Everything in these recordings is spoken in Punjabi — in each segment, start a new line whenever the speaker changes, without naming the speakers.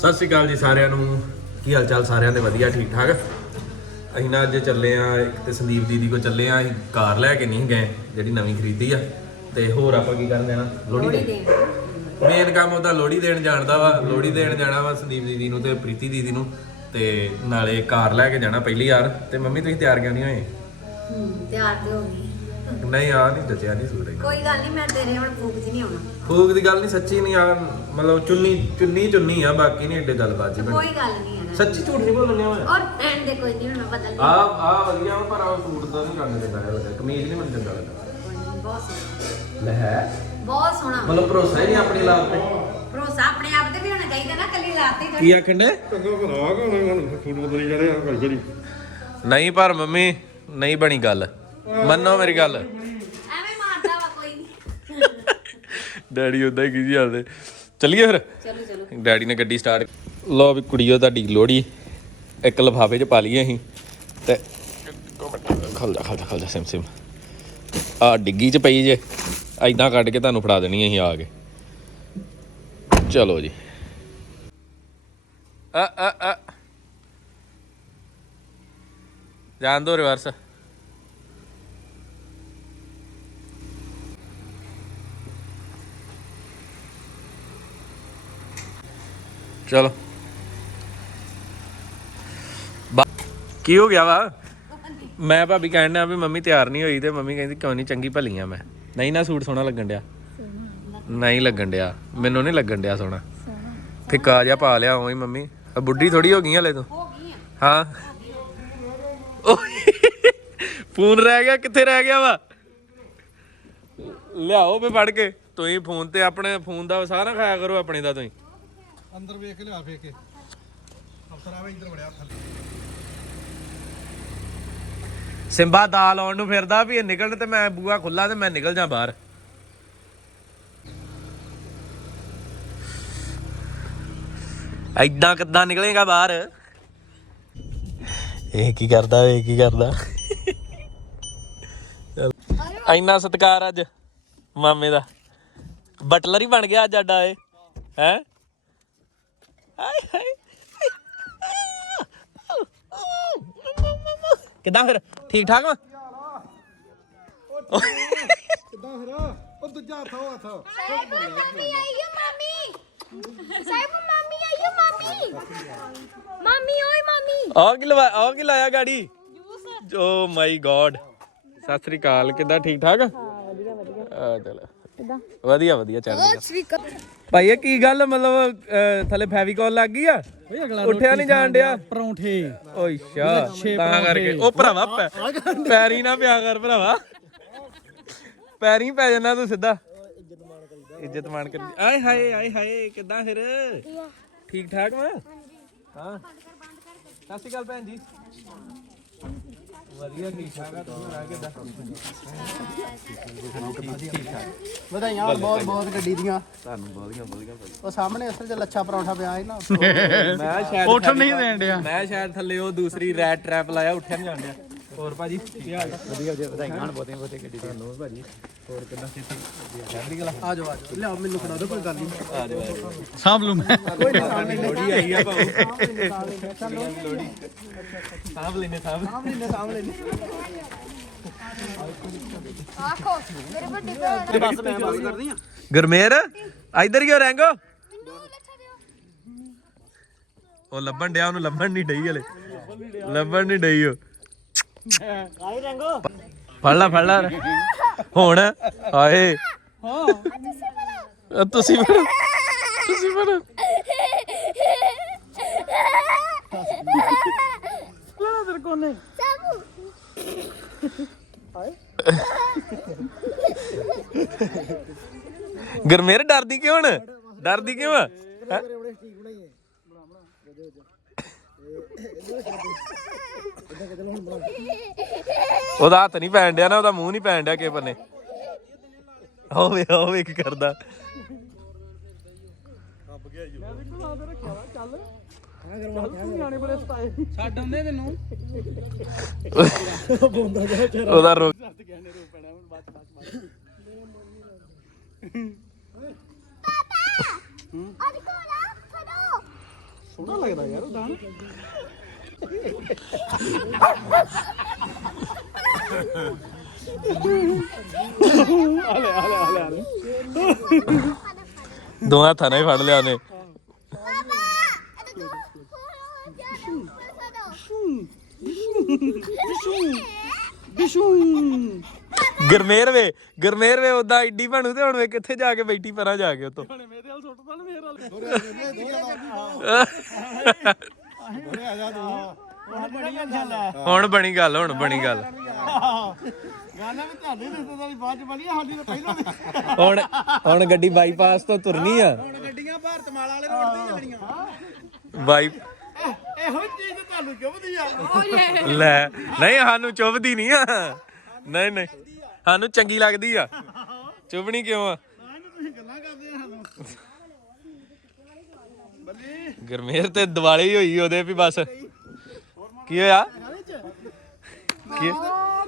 ਸਤਿ ਸ਼੍ਰੀ ਅਕਾਲ ਜੀ ਸਾਰਿਆਂ ਨੂੰ। ਕੀ ਹਾਲ ਚਾਲ ਸਾਰਿਆਂ ਦੇ? ਵਧੀਆ ਠੀਕ ਠਾਕ ਅਸੀਂ ਨਾ ਅੱਜ ਚੱਲੇ ਆ ਇੱਕ ਤੇ ਸੰਦੀਪ ਦੀਦੀ ਕੋ ਚੱਲੇ ਆ ਅਸੀਂ ਕਾਰ ਲੈ ਕੇ ਨਹੀਂ ਗਏ ਜਿਹੜੀ ਨਵੀਂ ਖਰੀਦੀ ਆ। ਤੇ ਹੋਰ ਆਪਾਂ ਕੀ ਕਰਨ ਜਾਣਾ? ਲੋਹੜੀ ਦੇ ਮੇਨ ਕੰਮ ਉਹਦਾ ਲੋਹੜੀ ਦੇਣ ਜਾਣਦਾ ਵਾ। ਲੋਹੜੀ ਦੇਣ ਜਾਣਾ ਵਾ ਸੰਦੀਪ ਦੀਦੀ ਨੂੰ ਤੇ ਪ੍ਰੀਤੀ ਦੀਦੀ ਨੂੰ। ਤੇ ਨਾਲੇ ਕਾਰ ਲੈ ਕੇ ਜਾਣਾ ਪਹਿਲੀ ਵਾਰ। ਤੇ ਮੰਮੀ ਤੁਸੀਂ ਤਿਆਰ ਕਿਉਂ ਨਹੀਂ ਹੋਏ?
ਹੂੰ, ਤਿਆਰ ਤੇ ਹੋ ਗਈ।
ਨਹੀਂ ਆ ਨਹੀਂ ਦੱਸਿਆ ਨਹੀਂ ਸੂਰੇ
ਕੋਈ ਗੱਲ ਨਹੀਂ ਮੈਂ ਤੇਰੇ ਹੁਣ ਫੂਕ ਚ ਨਹੀਂ ਆਉਣਾ।
ਫੂਕ ਦੀ ਗੱਲ ਨਹੀਂ ਸੱਚੀ ਨਹੀਂ ਆ ਮਤਲਬ ਚੁੰਨੀ ਚੁੰਨੀ ਚੁੰਨੀ ਆ ਬਾਕੀ ਨਹੀਂ ਏਡੇ ਗੱਲਬਾਤ ਜੀ।
ਕੋਈ ਗੱਲ ਨਹੀਂ ਹੈ
ਸੱਚੀ ਝੂਠ ਨਹੀਂ ਬੋਲਣੇ ਮੈਂ?
ਔਰ ਭੈਣ ਦੇ ਕੋਈ ਨਹੀਂ ਹੁਣ ਮੈਂ ਬਦਲ
ਆ ਆ ਵਧੀਆ ਵਾ, ਪਰ ਆ ਸੂਟ ਦਾ ਨਹੀਂ ਰੰਗ ਚੰਗਾ ਜਿਹਾ ਲੱਗਾ ਕਮੀਜ਼ ਨਹੀਂ ਮੈਨੂੰ ਚੰਗਾ ਲੱਗਾ
ਬਹੁਤ ਸੋਹਣਾ।
ਲੈ ਹੈ।
ਬਹੁਤ ਸੋਹਣਾ।
ਮਤਲਬ ਭਰੋਸਾ ਹੀ ਨਹੀਂ ਆਪਣੀ ਲਾਭ ਤੇ?
ਭਰੋਸਾ ਆਪਣੇ ਆਪ ਤੇ ਵੀ ਹੋਣਾ ਚਾਹੀਦਾ ਨਾ ਕੱਲੀ ਲਾਤੀ
ਕੀ ਆਖਣ
ਚੰਗਾ ਭਰਾ ਕਿ ਹੁਣ ਫੂਡ ਬਦਲੀ ਜਾਣੇ ਆ ਘੜੀ ਘੜੀ
ਨਹੀਂ ਪਰ ਮੰਮੀ ਨਹੀਂ ਬਣੀ ਗੱਲ। ਮੰਨੋ ਮੇਰੀ ਗੱਲ।
ਐਵੇਂ ਮਾਰਦਾ ਵਾ ਕੋਈ ਨਹੀਂ
ਡੈਡੀ ਉਦਾਂ ਹੀ ਕੀ ਹਾਲਦੇ। ਚੱਲੀਏ ਫਿਰ?
ਚਲੋ ਚਲੋ।
ਡੈਡੀ ਨੇ ਗੱਡੀ ਸਟਾਰਟ ਲੋ ਵੀ ਕੁੜੀਓ ਤੁਹਾਡੀ ਲੋੜੀ ਇੱਕ ਲਫਾਫੇ 'ਚ ਪਾ ਲਈਏ ਅਸੀਂ। ਤੇ ਖਲ ਜਾ ਖਲ ਜਾ ਖਲ ਜਾ ਸਿਮ ਸਿਮ। ਆ ਡਿੱਗੀ 'ਚ ਪਈ ਜੇ। ਐਦਾਂ ਕੱਢ ਕੇ ਤੁਹਾਨੂੰ ਫੜਾ ਦੇਣੀ ਅਸੀਂ ਆ ਕੇ। ਚਲੋ ਜੀ। ਆ ਆ ਆ ਜਾਣ ਦੋ ਰਿਵਰਸ ਚਲੋ। ਕੀ ਹੋ ਗਿਆ ਵਾ? ਮੈਂ ਭਾਬੀ ਕਹਿਣ ਡਿਆ ਵੀ ਮੰਮੀ ਤਿਆਰ ਨਹੀਂ ਹੋਈ ਤੇ ਮੰਮੀ ਕਹਿੰਦੀ ਕਿਉਂ ਨਹੀਂ, ਚੰਗੀ ਭਲੀਆਂ ਮੈਂ। ਨਹੀਂ ਨਾ ਸੂਟ ਸੋਹਣਾ ਲੱਗਣ ਡਿਆ। ਨਹੀਂ ਲੱਗਣ ਡਿਆ। ਮੈਨੂੰ ਨਹੀਂ ਲੱਗਣ ਡਿਆ ਸੋਹਣਾ। ਫਿੱਕਾ ਜਿਹਾ ਪਾ ਲਿਆ ਉਵੇਂ ਮੰਮੀ। ਆ ਬੁੱਢੀ ਥੋੜੀ ਹੋ ਗਈ ਹਲੇ ਤੂੰ?
ਹਾਂ।
ਫੋਨ ਰਹਿ ਗਿਆ, ਕਿੱਥੇ ਰਹਿ ਗਿਆ ਵਾ? ਲਿਆਓ ਵੀ ਫੜ ਕੇ। ਤੁਸੀਂ ਫੋਨ ਤੇ ਆਪਣੇ ਫੋਨ ਦਾ ਸਾਰਾ ਖਾਇਆ ਕਰੋ, ਆਪਣੇ ਦਾ ਤੁਸੀਂ।
ਅੰਦਰ ਵੇਖ ਕੇ ਲਿਆ ਫੇਕ ਅਫਸਰ ਆਵੇ ਇੱਧਰ ਵੜਿਆ ਥੱਲੇ।
ਸਿੰਬਾ ਦਾਲ ਆਉਣ ਨੂੰ ਫਿਰਦਾ ਵੀ ਇਹ ਨਿਕਲਣ ਤੇ ਮੈਂ ਬੂਆ ਖੁੱਲਾ ਤੇ ਮੈਂ ਨਿਕਲ ਜਾ ਬਾਹਰ। ਐਦਾਂ ਕਿੱਦਾਂ ਨਿਕਲੇਗਾ ਬਾਹਰ? ਇਹ ਕੀ ਕਰਦਾ, ਇਹ ਕੀ ਕਰਦਾ? ਚੱਲ। ਇੰਨਾ ਸਤਿਕਾਰ ਅੱਜ ਮਾਮੇ ਦਾ। ਬਟਲਰ ਹੀ ਬਣ ਗਿਆ ਅੱਜ ਆਡਾ ਇਹ, ਹੈ? ਹਾਏ ਹਾਏ ਕਿੱਦਾਂ ਫਿਰ? ਠੀਕ ਠਾਕ ਵਾ?
ਕਿੱਦਾਂ ਫਿਰ? ਉਹ ਦੂਜਾ ਹੱਥ ਉਹ ਹੱਥ।
ਮਾਮੀ ਆਈਓ ਮਾਮੀ। ਸਾਹਿਬ ਮਾਮੀ ਆਈਓ ਮਾਮੀ। ਮਾਮੀ ਓਏ ਮਾਮੀ।
ਆ ਕੀ ਲਵਾ ਆ ਕੀ ਲਾਇਆ ਗਾੜੀ? ਓ ਮਾਈ ਗॉड ਸਤਿ ਸ੍ਰੀ ਅਕਾਲ ਕਿੱਦਾਂ ਠੀਕ ਠਾਕ? ਹਾਂ ਵਧੀਆ ਵਧੀਆ। ਚਲੋ। ਕਿੱਦਾਂ? ਵਧੀਆ ਵਧੀਆ ਚੱਲ ਰਿਹਾ। ਭਾਈ ਇਹ ਕੀ ਗੱਲ? ਮਤਲਬ ਅਹ, ਥੱਲੇ ਫੈਵੀਕੋਲ ਲੱਗ ਗਈ ਆ? ਉੱਠਿਆ ਨਹੀਂ ਜਾਣ ਡਿਆ?
ਪਰੌਂਠੇ।
ਓਏ ਸ਼ਾ ਤਾਂ ਕਰਕੇ। ਉਹ ਭਰਾਵਾ ਪੈ- ਪੈਰੀ ਨਾ ਪਿਆ ਕਰ ਭਰਾਵਾ। ਪੈਰੀ ਪੈ ਜਾਣਾ ਤੂੰ ਸਿੱਧਾ। ਇੱਜ਼ਤ ਮਾਣ ਕਰ। ਆਏ ਹਾਏ ਆਏ ਹਾਏ ਕਿੱਦਾਂ ਫਿਰ? ਠੀਕ ਠਾਕ ਵਾ? ਹਾਂ। ਸਤਿ ਸ਼੍ਰੀ ਅਕਾਲ ਭੈਣ ਜੀ। ਵਧੀਆ ਠੀਕ ਠਾਕ ਆ ਤੁਸੀਂ ਆ ਕਿੱਦਾਂ?
ਵਧਾਈਆਂ ਹੋਣ ਬਹੁਤ ਬਹੁਤ ਗੱਡੀ ਦੀਆਂ।
ਤੁਹਾਨੂੰ ਬਹੁਤੀਆਂ ਬਹੁਤੀਆਂ
ਉਹ ਸਾਹਮਣੇ ਅਸਲ 'ਚ ਲੱਛਾ ਪਰੌਂਠਾ ਪਿਆ ਸੀ ਨਾ।
ਮੈਂ ਸ਼ਾਇਦ
ਉੱਠਣ ਨਹੀਂ ਦੇਣ ਡਿਆ।
ਮੈਂ ਸ਼ਾਇਦ ਥੱਲੇ ਉਹ ਦੂਸਰੀ ਰੈਟ ਟ੍ਰੈਪ ਲਾਇਆ ਉੱਠਿਆ ਨਹੀਂ ਜਾਣ ਡਿਆ। ਹੋਰ ਭਾਜੀ? ਕੀ ਹਾਲ?
ਵਧੀਆ ਵਧੀਆ ਵਧਾਈਆਂ ਹੋਣ ਬਹੁਤੀਆਂ ਬਹੁਤੀਆਂ ਗੱਡੀ ਦੀਆਂ
ਤੁਹਾਨੂੰ ਭਾਜੀ। ਹੋਰ ਕਿੱਦਾਂ ਸਿੱਧੀ ਚੜ੍ਹਦੀ ਕਲਾ
ਆ ਜਾਓ ਆ ਜਾਓ। ਲਿਆਓ ਮੈਨੂੰ ਫੜਾ ਦਿਓ ਕੋਈ ਗੱਲ ਨਹੀਂ।
ਆ ਜਾਓ
ਸਾਂਭ ਲੂ ਮੈਂ।
ਕੋਈ ਨਹੀਂ ਸਾਹਮਣੇ ਲੋੜੀ ਆਈ ਆ ਭਾਉ ਲੋੜੀ ਸਾਂਭ ਲੈਨੇ ਸਾਂਭ
ਸਾਹਮਣੇ ਸਾਹਮਣੇ
ਆਖੋ ਮੇਰੇ ਵੱਡੇ ਭਰਾ
ਬਸ ਮੈਂ ਬਸ ਕਰਨੀ ਆ।
ਗੁਰਮੇਰ ਇਧਰ ਕਿਉਂ ਰੈਂਗੋ ਉਹ ਲੱਭਣ ਡਿਆ ਉਹਨੂੰ ਲੱਭਣ ਨਹੀਂ ਡਈ ਹਲੇ। ਲੱਭਣ ਨਹੀਂ ਡਈ ਉਹ।
ਆਈ ਰੰਗੋ
ਫੜ ਲੈ ਫੜ ਲੈ। ਹੁਣ ਆਏ। ਅ, ਤੁਸੀਂ ਫੜ। ਤੁਸੀਂ ਫੜ।
ਲੈ ਤੇਰੇ ਕੋਨੇ
ਗੁਰਮੇਰ ਡਰਦੀ ਕਿਉਂ ਹੁਣ? ਡਰਦੀ ਕਿਉਂ ਹੈਂ? ਉਹਦਾ ਹੱਥ ਨਹੀਂ ਪੈਣ ਡਿਆ ਨਾ ਉਹਦਾ ਮੂੰਹ ਨਹੀਂ ਪੈਣ ਡਿਆ ਕਿਸੇ ਬੰਨੇ। ਹੋਵੇ ਹੋਵੇ ਕੀ ਕਰਦਾ।
ਨਿਆਣੇ ਬੜੇ ਸਤਾਏ। ਛੱਡ ਆਉਂਦੇ ਤੈਨੂੰ।
ਉਹਦਾ ਰੋ
ਅੱਜ ਕੋਲਾ ਫੜੋ।
ਸੋਹਣਾ ਲੱਗਦਾ ਯਾਰ ਉਹ ਦਾਣ ਆਲੇ ਆਲੇ ਆਲੇ ਆਲੇ
ਦੋਹਾਂ ਹੱਥਾਂ ਨਾਲ ਹੀ ਫੜ ਲਿਆ ਉਹਨੇ।
ਜਾ
ਬਿਸ਼ੂ
ਗਰਮੇਰ ਵੇ ਗਰਮੇਰ ਵੇ ਉਦਾਂ ਇੱਡੀ ਬਣੂ ਤੇ ਹੁਣ ਵੇ ਕਿੱਥੇ ਜਾ ਕੇ ਬੈਠੀ ਪਰਾਂ ਜਾ ਕੇ ਉਤੋਂ।
ਹੁਣ ਮੇਰੇ ਹਾਲ ਸੁੱਟਦਾ ਨਾ ਮੇਰੇ ਹਾਲ
ਦੋਰੇ ਆ ਜਾ ਤੂੰ।
ਬੜੀ ਇਨਸ਼ਾਅੱਲਾ
ਹੁਣ ਬਣੀ ਗੱਲ ਹੁਣ ਬਣੀ ਗੱਲ।
ਗਾਣਾ ਵੀ ਤੁਹਾਡੇ ਰਿਸ਼ਤੇਦਾਰੀ ਬਾਅਦ ਚ ਬਣੀ ਆ, ਸਾਡੀ ਤਾਂ ਪਹਿਲਾਂ ਦੀ।
ਹੁਣ ਹੁਣ ਗੱਡੀ ਬਾਈਪਾਸ ਤੋਂ ਤੁਰਨੀ ਆ।
ਹੁਣ ਗੱਡੀਆਂ ਭਾਰਤ ਮਾਲ ਵਾਲੇ ਰੋਡ ਤੇ ਚੱਲਣੀਆਂ
ਬਾਈ
ਇਹੋ ਚੀਜ਼ ਤਾਂ ਤੁਹਾਨੂੰ ਚੁੱਭਦੀ ਆ।
ਲੈ ਨਹੀਂ ਸਾਨੂੰ ਚੁੱਭਦੀ ਨਹੀਂ ਆ। ਨਹੀਂ ਨਹੀਂ। ਸਾਨੂੰ ਚੰਗੀ ਲੱਗਦੀ ਆ। ਚੁੱਭਣੀ ਕਿਉਂ ਆ?
ਤੁਸੀਂ ਗੱਲਾਂ ਕਰਦੇ ਆ ਸਾਨੂੰ।
ਗਰਮੇਰ ਤੇ ਦਿਵਾਲੀ ਹੋਈ ਉਹਦੇ ਵੀ ਬਸ। ਕੀ ਹੋਇਆ? ਕੀ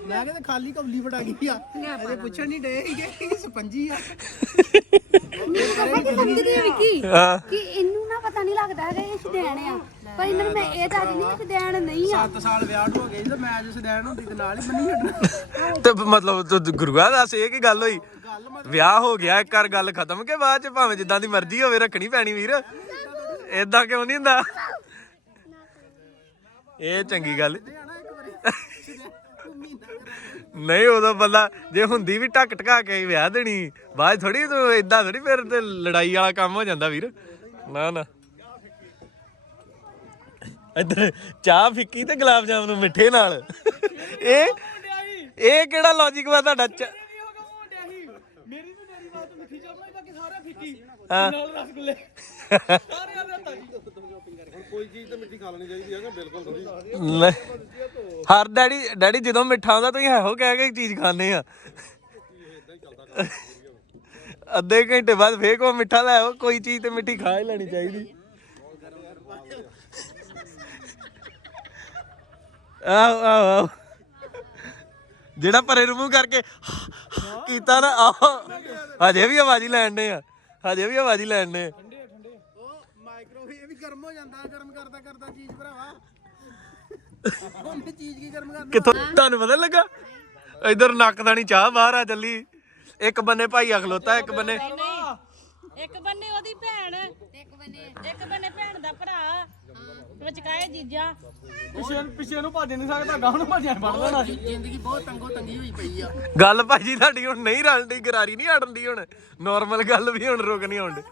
ਮੈਂ ਕਹਿੰਦਾ ਖਾਲੀ ਕੌਲੀ ਫੜਾ ਗਈ ਆ। ਅਜੇ ਪੁੱਛਣ ਨਹੀਂ ਡੇ ਕਿ ਸਪੰਜੀ ਆ।
ਸਮਝਦੀ ਹੈ ਵਿੱਕੀ
ਹਾਂ।
ਕਿ ਇਹਨੂੰ ਨਾ ਪਤਾ ਨਹੀਂ ਲੱਗਦਾ ਹੈਗਾ ਇਹ ਸਦੈਣ ਆ। ਪਰ ਇਹਨਾਂ ਨੂੰ ਮੈਂ ਇਹ ਦੱਸਦੀ ਨਹੀਂ ਕਿ ਸਦੈਣ ਨਹੀਂ ਆ।
7 ਸਾਲ ਵਿਆਹ ਨੂੰ ਹੋ ਗਏ ਸੀ ਤੇ ਮੈਂ ਜਿਸ ਡੈਣ ਹੁੰਦੀ ਤੇ ਨਾਲ ਹੀ ਬੰਨੀ ਛੱਡਣਾ।
ਤੇ ਮਤਲਬ ਤੂੰ ਗੁਰੂਆ ਦੱਸ ਇਹ ਕੀ ਗੱਲ ਹੋਈ? ਵਿਆਹ ਹੋ ਗਿਆ ਇੱਕ ਕਰ ਗੱਲ ਖਤਮ ਕੇ ਬਾਅਦ ਚ ਭਾਵੇਂ ਜਿੱਦਾਂ ਦੀ ਮਰਜ਼ੀ ਹੋਵੇ ਰੱਖਣੀ ਪੈਣੀ ਵੀਰ। ਏਦਾਂ ਕਿਉਂ ਨਹੀਂ ਹੁੰਦਾ? ਇਹ ਚੰਗੀ ਗੱਲ ਨਹੀਂ ਉਦੋਂ ਬੰਦਾ ਜੇ ਹੁੰਦੀ ਵੀ ਟੱਕ ਟਕਾ ਕੇ ਹੀ ਵਿਆਹ ਦੇਣੀ ਬਾਅਦ ਥੋੜੀ ਤੂੰ ਏਦਾਂ ਥੋੜੀ ਫਿਰ ਤੇ ਲੜਾਈ ਵਾਲਾ ਕੰਮ ਹੋ ਜਾਂਦਾ ਵੀਰ। ਨਾ ਨਾ। ਇੱਧਰ ਚਾਹ ਫਿੱਕੀ ਤੇ ਗੁਲਾਬ ਜਾਮਨ ਮਿੱਠੇ ਨਾਲ। ਇਹ ਇਹ ਕਿਹੜਾ ਲੌਜੀਕ ਵਾ ਤੁਹਾਡਾ? ਚ-
ਮੇਰੀ ਤੇ ਤੇਰੀ ਬਾਤ ਮਿੱਠੀ ਚਾਹ ਬਣਾਈ ਬਾਕੀ ਸਾਰੇ ਫਿੱਕੀ। ਨਾਲ ਰਸਗੁੱਲੇ।
ਕੋਈ ਚੀਜ਼ ਤਾਂ ਮਿੱਠੀ ਖਾ ਲੈਣੀ ਚਾਹੀਦੀ ਹੈ ਨਾ, ਬਿਲਕੁਲ ਥੋੜੀ
ਲੈ। ਹਰ ਡੈਡੀ ਡੈਡੀ ਜਦੋਂ ਮਿੱਠਾ ਆਉਂਦਾ ਤੁਸੀਂ ਇਹੋ ਕਹਿ ਕੇ ਚੀਜ਼ ਖਾਣੇ ਆ। ਅੱਧੇ ਘੰਟੇ ਬਾਅਦ ਫੇਰ ਕੋ ਮਿੱਠਾ ਲੈ ਆਓ, ਕੋਈ ਚੀਜ਼ ਤੇ ਮਿੱਠੀ ਖਾ ਹੀ ਲੈਣੀ ਚਾਹੀਦੀ। ਆਓ ਆਓ ਆਓ ਜਿਹੜਾ ਪਰੇ ਨੂੰ ਮੂੰਹ ਕਰਕੇ ਕੀਤਾ ਨਾ, ਆਹੋ। ਹਜੇ ਵੀ ਆਵਾਜ਼ ਹੀ ਲੈਣ ਦੇ ਆ, ਹਜੇ ਵੀ ਆਵਾਜ਼ ਹੀ ਲੈਣ ਦੇ
ਉਹ ਮਾਈਕ੍ਰੋਵੇਵ ਵੀ ਗਰਮ ਹੋ ਜਾਂਦਾ ਗਰਮ ਕਰਦਾ ਕਰਦਾ ਚੀਜ਼ ਭਰਾਵਾ। ਉਹਨੇ ਚੀਜ਼ ਕੀ ਗਰਮ ਕਰਨੀ?
ਕਿੱਥੋਂ ਤੁਹਾਨੂੰ ਪਤਾ ਲੱਗਾ? ਇਧਰ ਨੱਕ ਦਾਣੀ ਚਾਹ ਬਾਹਰ ਆ ਚੱਲੀ। ਇੱਕ ਬੰਨੇ ਭਾਈ ਖਲੋਤਾ ਇੱਕ ਬੰਨੇ
ਇੱਕ ਬੰਨੇ ਉਹਦੀ ਭੈਣ ਇੱਕ ਬੰਨੇ ਇੱਕ ਬੰਨੇ ਭੈਣ ਦਾ ਭਰਾ। ਵਿਚਕਾਏ ਜੀਜਾ?
ਪਿੱਛੇ ਪਿੱਛੇ ਨੂੰ ਭੱਜ ਨਹੀਂ ਸਕਦਾ ਗਾਹ ਨੂੰ ਭੱਜਿਆ ਫੜ ਲੈਣਾ
ਜ਼ਿੰਦਗੀ ਬਹੁਤ ਤੰਗੋ ਤੰਗੀ ਹੋਈ ਪਈ ਆ।
ਗੱਲ ਭਾਜੀ ਤੁਹਾਡੀ ਹੁਣ ਨਹੀਂ ਰਲਦੀ ਗਰਾਰੀ ਨਹੀਂ ਅੜਨ ਦੀ ਹੁਣ। ਨਾਰਮਲ ਗੱਲ ਵੀ ਹੁਣ ਰੁਕ ਨਹੀਂ ਆਉਂਦੀ।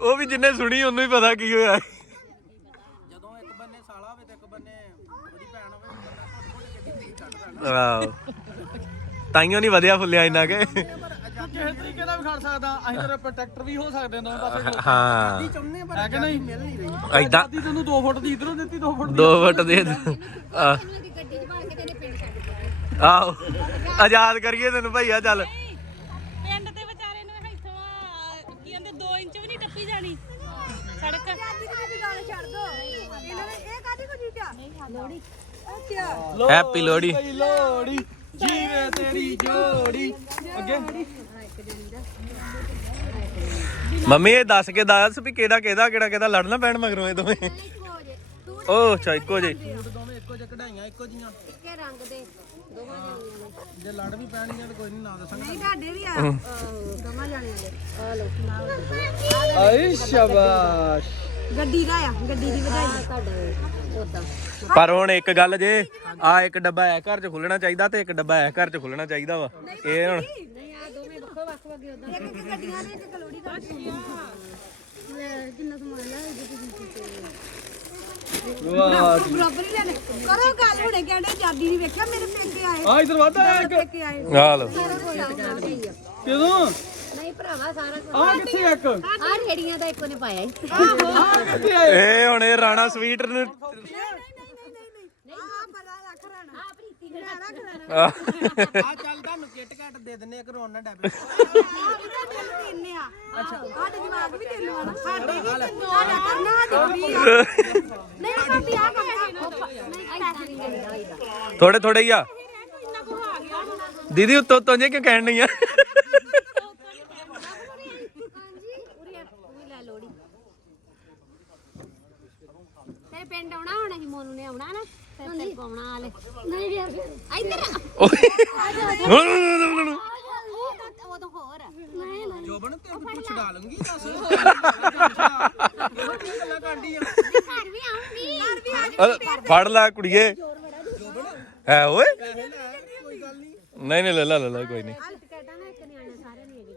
ਉਹ ਵੀ ਜਿੰਨੇ ਸੁਣੀ ਉਹਨੂੰ ਹੀ ਪਤਾ ਕੀ ਹੋਇਆ।
ਜਦੋਂ ਇੱਕ ਬੰਨੇ ਸਾਲਾ ਹੋਵੇ ਤੇ ਇੱਕ ਬੰਨੇ ਉਹਦੀ ਭੈਣ ਹੋਵੇ ਬੰਦਾ ਘੁੱਟ ਘੁੱਟ ਕੇ ਦਿੱਤੀ ਕੱਢਦਾ
ਵਾਓ ਤਾਈਓ ਨਹੀਂ ਵਧਿਆ ਫੁੱਲਿਆ ਇੰਨਾ ਕਿ।
ਕਿਸੇ ਤਰੀਕੇ ਨਾਲ ਵੀ ਖੜ ਸਕਦਾ। ਅਸੀਂ ਤੇਰੇ ਪ੍ਰੋਟੈਕਟਰ ਵੀ ਹੋ ਸਕਦੇ ਦੋਵੇਂ ਪਾਸੇ।
ਹਾਂ।
ਚਾਹੁੰਦੇ ਪਰ ਹੈ ਕਿ ਨਹੀਂ? ਮਿਲ ਨਹੀਂ ਰਹੀ।
ਐਦਾਂ
ਤੈਨੂੰ 2 ਫੁੱਟ ਦੀ ਇਧਰੋਂ ਦਿੱਤੀ 2 ਫੁੱਟ ਦੀ।
2 ਫੁੱਟ ਦੇ।
ਦੀ ਗੱਡੀ 'ਚ ਬਣ ਕੇ ਤੇਨੇ ਪਿੰਡ ਛੱਡ ਦਿੱਤਾ
ਆਹੋ। ਆਜ਼ਾਦ ਕਰੀਏ ਤੈਨੂੰ ਭਈਆ ਚੱਲ
ਪਿੰਡ ਤੇ ਵਿਚਾਰੇ ਨੂੰ ਇੱਥੋਂ ਆ, ਕੀ ਕਹਿੰਦੇ 2 ਇੰਚ ਵੀ ਨਹੀਂ ਟੱਪੀ ਜਾਣੀ ਸੜਕ
ਹੈਪੀ ਲੋਹੜੀ
ਲੋੜੀ ਜੀਵੇ ਤੇਰੀ ਜੋੜੀ। ਅੱਗੇ।
ਮੰਮੀ ਇਹ ਦੱਸ ਕੇ ਦੱਸ ਵੀ ਕਿਹਦਾ ਕਿਹਦਾ ਕਿਹੜਾ ਕਿਹਦਾ ਲੜਨਾ ਪੈਣ ਮਗਰੋਂ ਇਹ ਦੋਵੇਂ? ਉਹ ਅੱਛਾ ਇੱਕੋ ਜੇ
ਦੋਵੇਂ ਇੱਕੋ ਜਿਹਾ ਕਢਾਈਆਂ ਇੱਕੋ ਜੀਆਂ
ਇੱਕੇ ਰੰਗ ਦੇ ਦੋਵਾਂ ਜਾਣੀਆਂ ਦੇ
ਜੇ ਲੜ ਵੀ ਪੈਣਗੀਆਂ ਤਾਂ ਕੋਈ ਨਹੀਂ ਨਾ ਦੱਸਾਂਗਾ
ਨਹੀਂ ਤੁਹਾਡੇ ਵੀ ਆ ਦੋਵਾਂ ਜਾਣੀਆਂ ਦੇ। ਆ ਲੋ
ਆਈ ਸ਼ਾਬਾਸ਼।
ਗੱਡੀ ਦਾ ਆ ਗੱਡੀ ਦੀ ਵਧਾਈ। ਤੁਹਾਡੇ ਉਦਾਂ
ਪਰ ਹੁਣ ਇੱਕ ਗੱਲ ਜੇ ਆ ਇੱਕ ਡੱਬਾ ਐ ਘਰ ਚ ਖੁੱਲਣਾ ਚਾਹੀਦਾ ਤੇ ਇੱਕ ਡੱਬਾ ਐ ਘਰ ਚ ਖੁੱਲਣਾ ਚਾਹੀਦਾ ਵਾ। ਇਹ ਹੁਣ
ਨਹੀਂ ਆ ਦੋਵੇਂ ਵੱਖੋ ਵੱਖ ਵਗੇ ਉਦਾਂ ਇੱਕ ਇੱਕ ਗੱਡੀਆਂ ਨੇ ਇੱਕ ਕਲੋੜੀ ਦਾ। ਲੈ ਜਿੰਨਾ ਸਮਾਨ ਲੈ ਜੇ ਤੁਸੀਂ
ਵਾਹ
ਬਰਾਬਰ ਹੀ ਲੈਣੇ। ਕਰੋ ਗੱਲ ਹੁਣੇ ਕਹਿੰਦੇ ਜਾਦੀ ਨਹੀਂ ਵੇਖਿਆ ਮੇਰੇ ਪੇਕੇ ਆਏ।
ਆ ਇਧਰ ਵਾਦਾ ਇੱਕ।
ਪੇਕੇ ਆਏ।
ਆ ਲਓ
ਸਾਰਾ ਕੁਝ ਨਾਲ ਗਈ ਆ।
ਕਿਦੋਂ?
ਨਹੀਂ ਭਰਾਵਾ ਸਾਰਾ ਕੁਝ
ਆ ਕਿੱਥੇ ਇੱਕ?
ਆ ਰੇੜੀਆਂ ਦਾ ਇੱਕੋ ਨੇ ਪਾਇਆ
ਇਹ ਹੁਣ ਇਹ ਰਾਣਾ ਸਵੀਟ ਨੂੰ
ਆ ਪ੍ਰੀਤੀ ਨੇ ਰੱਖ ਲੈਣਾ
ਆਹ,
ਆ ਚੱਲ ਤੁਹਾਨੂੰ ਕਿਟ ਕਟ ਦੇ ਦਿੰਨੇ ਨਾ
ਸਾਡੇ ਜਵਾਬ ਵੀ ਤਿੰਨ ਸਾਡੇ ਵੀ ਕਰਨਾ ਆ। ਨਹੀਂ ਭਾਬੀ ਆ ਕੰਮ
ਥੋੜੇ ਥੋੜੇ ਹੀ ਆ। ਦੀਦੀ ਉੱਤੋਂ ਉੱਤੋਂ ਜੇ ਕਿਉਂ ਕਹਿਣ ਨਹੀਂ ਆ?
ਤੂੰ ਪਿੰਡ ਆਉਣਾ ਹੁਣ ਅਸੀਂ ਮੋਨੂ ਨੇ ਆਉਣਾ ਨਾ। ਫਿਰ ਤੇਰੇ ਕੋ ਆਉਣਾ ਆਲੇ ਨਹੀਂ ਯਾਰ ਇੱਧਰ ਉਹ ਤਾਂ ਹੋਰ ਨਹੀਂ ਨਹੀਂ।
ਜੋਬਨ ਤੇ ਤੂੰ ਛਡਾ ਲੂੰਗੀ ਦੱਸ। ਗੱਲਾਂ ਕਾਂਡੀ ਆ
ਘਰ ਵੀ ਆਉਂਗੀ ਘਰ ਵੀ ਆ
ਅ, ਫੜ ਲੈ ਕੁੜੀਏ। ਹੈ ਓਏ।
ਕੋਈ ਗੱਲ ਨਹੀਂ।
ਨਹੀਂ ਨਹੀਂ ਲੈ ਲੈ ਲੈ ਲੈ, ਕੋਈ ਨਹੀਂ।
ਟਿਕਟਾਂ ਨਾ ਇੱਕ ਨਿਆਣੇ ਸਾਰੇ ਨਹੀਂ ਇੱਕ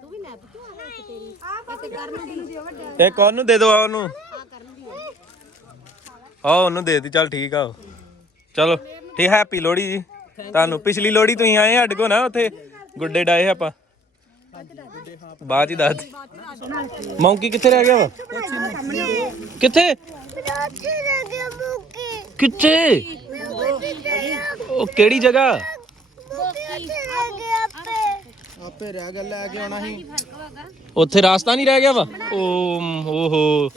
ਤੂੰ ਵੀ ਲੈ ਪੁੱਤੂ ਆ ਲੈ ਇੱਕ ਤੇਰੀ? ਆ ਤੇ ਕਰਨ ਦੀ ਦਿਓ ਵੱਡਾ।
ਇਹ ਕੌਣ ਨੂੰ ਦੇ ਦੋ ਉਹਨੂੰ
ਆ ਦੀ
ਆ ਉਹਨੂੰ ਦੇ ਦਿੱਤੀ ਚੱਲ ਠੀਕ ਆ। ਚਲੋ ਠੀਕ ਹੈਪੀ ਲੋਹੜੀ ਜੀ। ਤੁਹਾਨੂੰ ਪਿਛਲੀ ਲੋਹੜੀ ਤੁਸੀਂ ਆਏ ਸਾਡੇ ਕੋ ਨਾ ਉੱਥੇ ਗੁੱਡੇ ਡਾਏ ਆਪਾਂ। ਬਾਅਦ ਹੀ ਦੱਸ ਦੇ। ਮੌਂਕੀ ਕਿੱਥੇ ਰਹਿ ਗਿਆ ਵਾ? ਕਿੱਥੇ? ਕਿੱਥੇ? ਉਹ ਕਿਹੜੀ ਜਗ੍ਹਾ?
ਆਪੇ
ਰਹਿ ਗਿਆ ਲੈ ਕੇ ਆਉਣਾ ਸੀ।
ਉੱਥੇ ਰਾਸਤਾ ਨਹੀਂ ਰਹਿ ਗਿਆ ਵਾ? ਓ ਓਹੋ।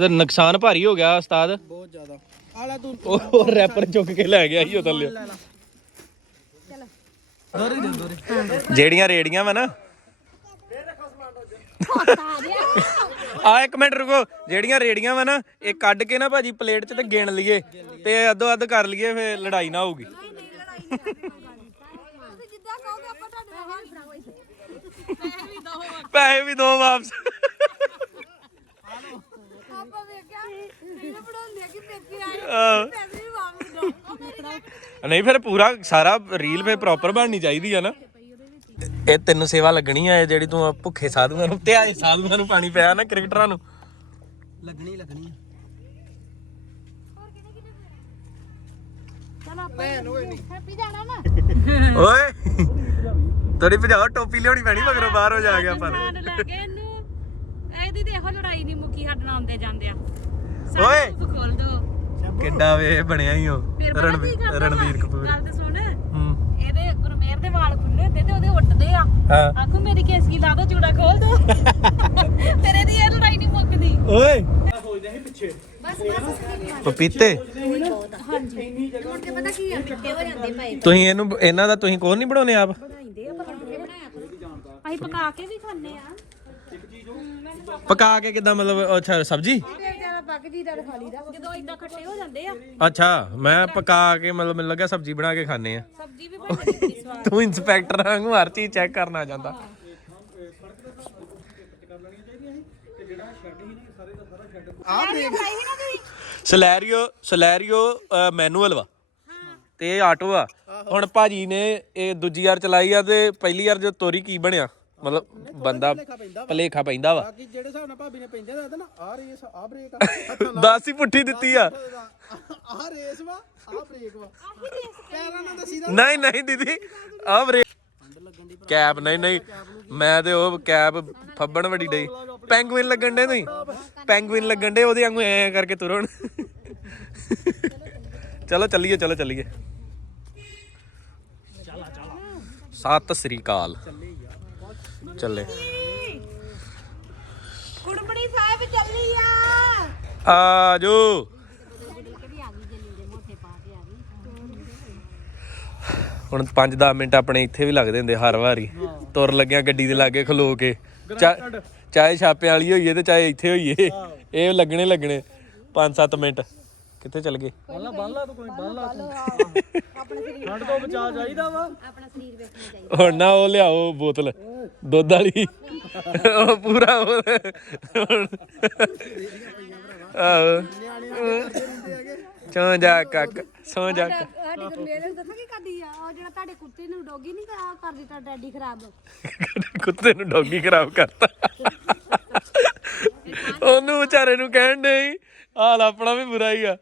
ਇਹਦਾ ਨੁਕਸਾਨ ਭਾਰੀ ਹੋ ਗਿਆ ਉਸਤਾਦ।
ਬਹੁਤ ਜ਼ਿਆਦਾ। ਆ ਲੈ ਤੂੰ।
ਉਹ ਰੈਪਰ ਚੁੱਕ ਕੇ ਲੈ ਗਿਆ ਸੀ ਉਹ ਥੱਲੇ।
ਦੋਰੇ ਦੇ ਦੋਰੇ
ਜਿਹੜੀਆਂ ਰੇੜੀਆਂ ਵਾ ਨਾ। ਆ ਇੱਕ ਮਿੰਟ ਰੁਕੋ। ਜਿਹੜੀਆਂ ਰੇੜੀਆਂ ਵਾ ਨਾ ਇਹ ਕੱਢ ਕੇ ਨਾ ਭਾਜੀ ਪਲੇਟ 'ਚ ਤੇ ਗਿਣ ਲਈਏ। ਤੇ ਅੱਧੋ ਅੱਧ ਕਰ ਲਈਏ ਫੇ ਲੜਾਈ ਨਾ ਹੋਊਗੀ। ਪੈਸੇ ਵੀ ਦੋ ਵਾਪਸ।
ਆਪਾਂ ਵੇਖਿਆ ਵੀਡੀਓ ਬਣਾਉਂਦੇ ਆ ਕਿ ਪੇਕੇ ਆਏ
ਆਹ,
ਪੈਸੇ ਵੀ ਵਾਪਸ ਦੋ
ਨਹੀਂ ਫਿਰ ਪੂਰਾ ਸਾਰਾ ਰੀਲ ਫੇ ਪ੍ਰੋਪਰ ਬਣਨੀ ਚਾਹੀਦੀ ਆ ਨਾ। ਇਹ ਤਿੰਨ ਸੇਵਾ ਲੱਗਣੀ ਆ ਇਹ ਜਿਹੜੀ ਤੂੰ ਭੁੱਖੇ ਸਾਧੂਆਂ ਨੂੰ ਤੇ ਆਏ ਸਾਧੂਆਂ ਨੂੰ ਪਾਣੀ ਪਿਆ ਨਾ ਕ੍ਰਿਕਟਰਾਂ ਨੂੰ।
ਲੱਗਣੀ ਲੱਗਣੀ।
ਚਲ ਆਪਾਂ ਹੈਪੀ ਜਾਣਾ ਨਾ।
ਓਏ ਤੇਰੀ ਭਜਾਓ ਟੋਪੀ ਲਿਆਉਣੀ ਪੈਣੀ ਮਗਰੋਂ ਬਾਹਰ ਹੋ ਜਾ ਗਿਆ
ਲੈ ਕੇ ਇਹਨੂੰ ਇਹਦੀ ਤੇ ਇਹੋ ਲੜਾਈ ਨਹੀਂ ਮੁੱਕੀ ਸਾਡੇ ਨਾਲ ਆਉਂਦੇ ਜਾਂਦੇ ਆ।
ਓਏ!
ਤੂੰ ਖੋਲ ਦੋ।
ਕਿੱਡਾ ਵੇ ਬਣਿਆ ਹੀ ਉਹ।
ਫਿਰ ਪਤਾ ਕੀ
ਰਣਵੀਰ
ਕਰਦਾ
ਰਣਵੀਰ
ਵਾ?
ਕਪੂਰ।
ਗੱਲ ਤੇ ਸੁਣ।
ਹੂੰ।
ਇਹਦੇ ਗੁਰਮੇਰ ਦੇ ਵਾਲ ਖੁੱਲੇ ਹੁੰਦੇ ਤੇ ਉਹਦੇ ਉੱਡਦੇ ਆ।
ਹਾਂ।
ਆਖੂ ਮੇਰੀ ਕੇਸਕੀ ਲਾ ਦੋ ਚੂੜਾ ਖੋਲ ਦੋ। ਤੇਰੇ ਦੀ ਇਹ ਲੜਾਈ ਨਹੀਂ ਮੁੱਕਦੀ।
ਓਏ! ਪਪੀਤੇ ਤੁਸੀਂ ਇਹਨੂੰ ਇਹਨਾਂ ਦਾ ਤੁਸੀਂ ਕੋਲ ਨਹੀਂ ਬਣਾਉਨੇ ਆਪ?
ਅਸੀਂ ਪਕਾ ਕੇ ਵੀ ਖਾਂਦੇ ਆ।
ਪਕਾ ਕੇ ਕਿਦਾਂ ਮਤਲਬ ਅੱਛਾ ਸਬਜੀ?
ਜ਼ਿਆਦਾ ਪੱਕ ਜੀ ਦਾ ਖਾ ਲਈਦਾ
ਜਦੋਂ ਇਦਾਂ ਇਕੱਠੇ ਹੋ ਜਾਂਦੇ ਆ।
ਅੱਛਾ ਮੈਂ ਪਕਾ ਕੇ ਮਤਲਬ ਮੈਨੂੰ ਲੱਗਾ ਸਬਜੀ ਬਣਾ ਕੇ ਖਾਣੇ ਆ।
ਸਬਜ਼ੀ ਵੀ ਬਣਦੀ ਬੜੀ ਸਵਾਦ।
ਤੂੰ ਇੰਸਪੈਕਟਰ ਵਾਂਗੂ ਹਰ ਚੀਜ਼ ਚੈੱਕ ਕਰਨਾ ਜਾਂਦਾ। ਸਲੈਰੀਓ ਸਲੈਰੀਓ ਮੈਨੂਅਲ ਵਾ। ਤੇ ਇਹ ਆਟੋ ਆ। ਹੁਣ ਭਾਜੀ ਨੇ ਇਹ ਦੂਜੀ ਵਾਰ ਚਲਾਈ ਆ ਤੇ ਪਹਿਲੀ ਵਾਰ ਜੋ ਤੋਰੀ ਕੀ ਬਣਿਆ? ਮਤਲਬ ਬੰਦਾ ਭਲੇਖਾ ਪੈਂਦਾ ਵਾ।
ਬਾਕੀ ਜਿਹੜੇ ਹਿਸਾਬ ਨਾਲ ਭਾਬੀ ਨੇ ਪੈਂਦੇ ਦਾ ਨਾ ਆ ਰੇਸ ਆ। ਬ੍ਰੇਕ ਆ
ਦਸ ਹੀ ਪੁੱਠੀ ਦਿੱਤੀ ਆ।
ਆ ਰੇਸ ਵਾ ਆ ਬ੍ਰੇਕ ਵਾ। ਪੈਰਾਂ ਨਾਲ ਦੱਸੀ ਦਾ
ਨਹੀਂ ਨਹੀਂ ਦੀਦੀ ਆ ਬਰੇ ਕੈਪ ਨਹੀਂ ਨਹੀਂ। ਮੈਂ ਤੇ ਉਹ ਕੈਪ ਫੱਬਣ ਵੜੀ ਡਈ। ਪੈਂਗੁਇਨ ਲੱਗਣ ਦੇ ਤੁਸੀਂ? ਪੈਂਗੁਇਨ ਲੱਗਣ ਦੇ ਉਹਦੇ ਵਾਂਗੂ ਐ ਕਰਕੇ ਤੁਰਨ ਚਲੋ ਚੱਲੀਏ ਚਲੋ ਚੱਲੀਏ। ਸਤਿ ਸ੍ਰੀ ਅਕਾਲ। ਚੱਲੇ।
ਕੁੜਮਣੀ ਸਾਹਿਬ ਚੱਲੀ ਆ।
ਆ ਜੋ ਹੁਣ 5-10 ਮਿੰਟ ਆਪਣੇ ਇੱਥੇ ਵੀ ਲੱਗਦੇ ਹੁੰਦੇ ਹਰ ਵਾਰੀ। ਤੁਰ ਲੱਗਿਆ ਗੱਡੀ ਦੇ ਲਾਗੇ ਖਲੋ ਕੇ। ਚਾਹੇ ਛਾਪੇ ਵਾਲੀ ਹੋਈਏ ਤੇ ਚਾਹੇ ਇੱਥੇ ਹੋਈਏ। ਇਹ ਲੱਗਣੇ ਲੱਗਣੇ। 5-7 ਮਿੰਟ। ਕਿੱਥੇ ਚਲ ਗਏ?
ਬੰਨ ਬੰਨ ਲਾ ਤੂੰ ਕੋਈ ਬੰਨ ਲਾ ਤੂੰ। ਠੰਡ ਤੋਂ ਬਚਾ ਚਾਹੀਦਾ ਵਾ।
ਆਪਣਾ ਸਰੀਰ ਵੇਖਣਾ ਚਾਹੀਦਾ।
ਹੁਣ ਨਾ ਉਹ ਲਿਆਓ ਬੋਤਲ ਦੁੱਧ ਵਾਲੀ। ਉਹ ਪੂਰਾ ਉਹ ਆਹੋ। ਸੌਂ ਜਾ ਕੱਕ ਸੌਂ ਜਾ ਕੱਕ।
ਸਾਡੀ ਗੁਰਮੇਲ ਦੱਸਾਂ ਕੀ ਕਰਦੀ ਆ? ਉਹ ਜਿਹੜਾ ਤੁਹਾਡੇ ਕੁੱਤੇ ਨੂੰ ਡੋਗੀ ਨਹੀਂ ਕਰਾ ਕਰ ਦਿੱਤਾ ਡੈਡੀ ਖਰਾਬ।
ਕੁੱਤੇ ਨੂੰ ਡੌਗੀ ਖਰਾਬ ਕਰਤਾ। ਉਹਨੂੰ ਵਿਚਾਰੇ ਨੂੰ ਕਹਿਣ ਨਹੀਂ ਹਾਲ ਆਪਣਾ ਵੀ ਬੁਰਾ ਹੀ ਆ।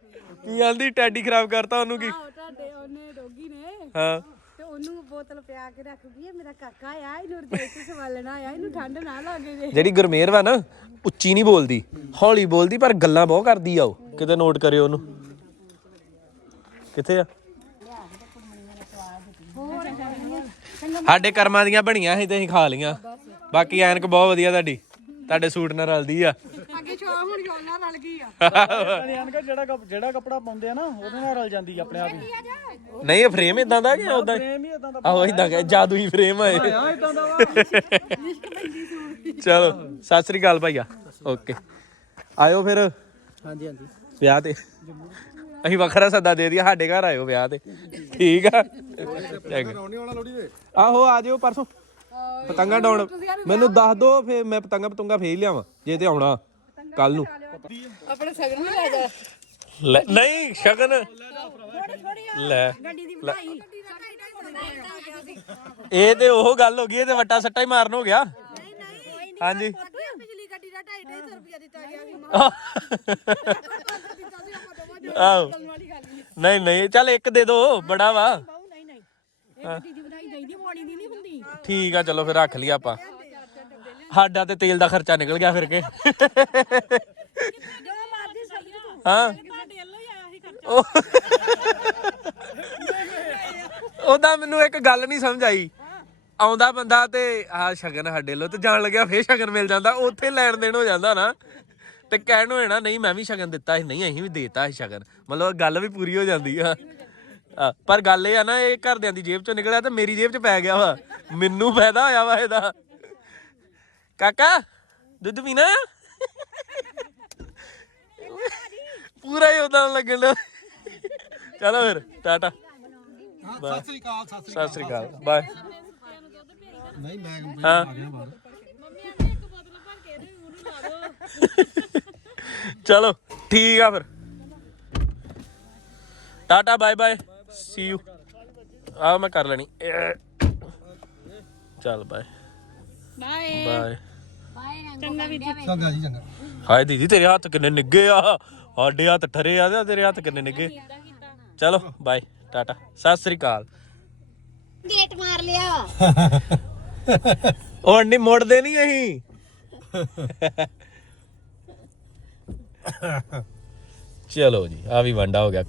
ਕੀ ਆਂਦੀ ਟੈਡੀ ਖਰਾਬ ਕਰਤਾ ਉਹਨੂੰ ਕੀ?
ਆਹੋ ਤੁਹਾਡੇ ਉਹਨੇ ਡੋਗੀ ਨੇ।
ਹਾਂ।
ਤੇ ਉਹਨੂੰ ਬੋਤਲ ਪਿਆ ਕੇ ਰੱਖ ਗਈ ਇਹ ਮੇਰਾ ਕਾਕਾ ਆ ਇਹਨੂੰ ਰਜਾਈ ਚ ਸਵਾਲਣਾ ਆ ਇਹਨੂੰ ਠੰਡ ਨਾ ਲੱਗੇ ਜੇ।
ਜਿਹੜੀ ਗੁਰਮੇਰ ਵਾ ਨਾ ਉੱਚੀ ਨਹੀਂ ਬੋਲਦੀ ਹੌਲੀ ਬੋਲਦੀ ਪਰ ਗੱਲਾਂ ਬਹੁਤ ਕਰਦੀ ਆ ਉਹ। ਕਿਤੇ ਨੋਟ ਕਰਿਓ ਉਹਨੂੰ। ਕਿੱਥੇ ਆ? ਸਾਡੇ ਕਰਮਾਂ ਦੀਆਂ ਬਣੀਆਂ ਸੀ ਤੇ ਅਸੀਂ ਖਾ ਲੀਆਂ ਬਾਕੀ ਐਨਕ ਬਹੁਤ ਵਧੀਆ ਤੁਹਾਡੀ। ਤੁਹਾਡੇ ਸੂਟ ਨਾਲ ਰਲਦੀ ਆ।
ਅੱਗੇ ਛੋਆ ਹੁਣ ਜੋਨਾ ਰਲ ਗਈ ਆ।
ਨਿਆਣ ਕੇ ਜਿਹੜਾ ਕੱਪ- ਜਿਹੜਾ ਕੱਪੜਾ ਪਾਉਂਦੇ ਆ ਨਾ ਉਹਦੇ ਨਾਲ ਰਲ ਜਾਂਦੀ ਆ ਆਪਣੇ ਆਪ ਹੀ।
ਨਹੀਂ ਇਹ ਫਰੇਮ ਇਦਾਂ ਦਾ ਕਿ ਉਦਾਂ
ਪ੍ਰੇਮ ਹੀ ਇਦਾਂ ਦਾ
ਆਹੋ ਇਦਾਂ ਕਿ ਜਾਦੂਈ ਫਰੇਮ ਆ ਇਹ।
ਆ ਇਦਾਂ ਦਾ ਵਾ।
ਚਲੋ ਸਤਿ ਸ੍ਰੀ ਅਕਾਲ ਭਾਈਆ ਓਕੇ ਆਇਓ ਫਿਰ।
ਹਾਂਜੀ ਹਾਂਜੀ।
ਵਿਆਹ ਤੇ। ਅਸੀਂ ਵੱਖਰਾ ਸੱਦਾ ਦੇ ਦਿਆ ਸਾਡੇ ਘਰ ਆਇਓ ਵਿਆਹ ਤੇ। ਠੀਕ ਆ? ਚੰਗਾ। ਆਹੋ ਆ ਜਿਓ ਪਰਸੋਂ। ਪਤੰਗਾ ਡਾਉਣ ਮੈਨੂੰ ਦੱਸ ਦੋ ਫੇ ਮੈਂ ਪਤੰਗਾ ਪਤੰਗਾ ਫੇਰ ਲਿਆਵਾਂ ਜੇ ਤੇ ਆਉਣਾ। ਕੱਲ ਨੂੰ।
ਆਪਣੇ ਸਗਨ ਵੀ ਲੈ ਜਾ।
ਲੈ ਨਹੀਂ ਸ਼ਗਨ। ਲੈ ਇਹ ਤੇ ਉਹ ਗੱਲ ਹੋ ਗਈ ਇਹ ਤੇ ਵੱਟਾ ਸੱਟਾ ਹੀ ਮਾਰਨ ਹੋ ਗਿਆ। ਹਾਂਜੀ।
ਪਿਛਲੀ ਗੱਡੀ ਦਾ 2.5 ਰੁਪਿਆ ਦਿੱਤਾ ਗਿਆ ਸੀ
ਆਹੋ। ਨਹੀਂ ਨਹੀਂ ਚੱਲ ਇੱਕ ਦੇ ਦੋ ਬੜਾ ਵਾ।
ਨਹੀਂ ਨਹੀਂ ਇਹ ਗੱਡੀ ਦੀ ਵਧਾਈ ਦੇਈਦੀ ਮੋੜੀ ਦੀ ਨਹੀਂ ਹੁੰਦੀ।
ਠੀਕ ਆ ਚਲੋ ਫਿਰ ਰੱਖ ਲਈ ਆਪਾਂ। ਸਾਡਾ ਤੇ ਤੇਲ ਦਾ ਖਰਚਾ ਨਿਕਲ ਗਿਆ ਫਿਰ ਕੇ।
ਮਰਜ਼ੀ ਸਹੀ
ਹਾਂ
ਤੁਹਾਡੇ ਵੱਲੋਂ ਹੀ ਆਇਆ ਸੀ ਖਰਚਾ।
ਉਹ ਉਹਦਾ ਮੈਨੂੰ ਇੱਕ ਗੱਲ ਨਹੀਂ ਸਮਝ ਆਈ। ਆਉਂਦਾ ਬੰਦਾ ਤੇ ਆ ਸ਼ਗਨ ਸਾਡੇ ਲੋ ਤੇ ਜਾਣ ਲੱਗਿਆ ਫੇਰ ਸ਼ਗਨ ਮਿਲ ਜਾਂਦਾ ਉੱਥੇ ਲੈਣ ਦੇਣ ਹੋ ਜਾਂਦਾ ਨਾ। ਤੇ ਕਹਿਣ ਹੋਏ ਨਾ ਨਹੀਂ ਮੈਂ ਵੀ ਸ਼ਗਨ ਦਿੱਤਾ ਸੀ ਨਹੀਂ ਅਸੀਂ ਵੀ ਦੇਤਾ ਸੀ ਸ਼ਗਨ। ਮਤਲਬ ਗੱਲ ਵੀ ਪੂਰੀ ਹੋ ਜਾਂਦੀ ਆ। ਆ, ਪਰ ਗੱਲ ਇਹ ਆ ਨਾ ਇਹ ਘਰਦਿਆਂ ਦੀ ਜੇਬ ਚੋਂ ਨਿਕਲਿਆ ਤੇ ਮੇਰੀ ਜੇਬ 'ਚ ਪੈ ਗਿਆ ਵਾ। ਮੈਨੂੰ ਫਾਇਦਾ ਹੋਇਆ ਵਾ ਇਹਦਾ। ਕਾਕਾ ਦੁੱਧ ਪੀਣਾ ਪੂਰਾ ਹੀ ਉਦਾਂ ਲੱਗਣ ਡਿਆ। ਚਲੋ ਫਿਰ ਟਾਟਾ।
ਸਤਿ ਸ੍ਰੀ ਅਕਾਲ ਸਤਿ
ਸਤਿ ਸ੍ਰੀ ਅਕਾਲ। ਬਾਏ।
ਨਹੀਂ ਮੈਂ
ਹਾਂ। ਚਲੋ ਠੀਕ ਆ ਫਿਰ। Tata bye bye. See you ਆ ਮੈਂ ਕਰ ਲੈਣੀ। ਚੱਲ ਬਾਏ।
Bye
bye.
ਚੰਗਾ ਵੀ ਜੀ।
ਚੰਗਾ ਜੀ ਚੰਗਾ।
ਹਾਏ ਦੀਦੀ ਤੇਰੇ ਹੱਥ ਕਿੰਨੇ ਨਿੱਗੇ ਆ। ਸਾਡੇ ਹੱਥ ਠਰੇ ਆ ਤੇ ਤੇਰੇ ਹੱਥ ਕਿੰਨੇ ਨਿੱਗੇ ਚਲੋ ਬਾਏ ਟਾਟਾ। ਸਤਿ ਸ੍ਰੀ ਅਕਾਲ।
ਗੇਟ ਮਾਰ ਲਿਆ।
ਹੁਣ ਨਹੀਂ ਮੁੜਦੇ ਨਹੀਂ ਅਸੀਂ। ਚਲੋ ਜੀ ਆ ਵੀ ਵੰਡਾ ਹੋ ਗਿਆ।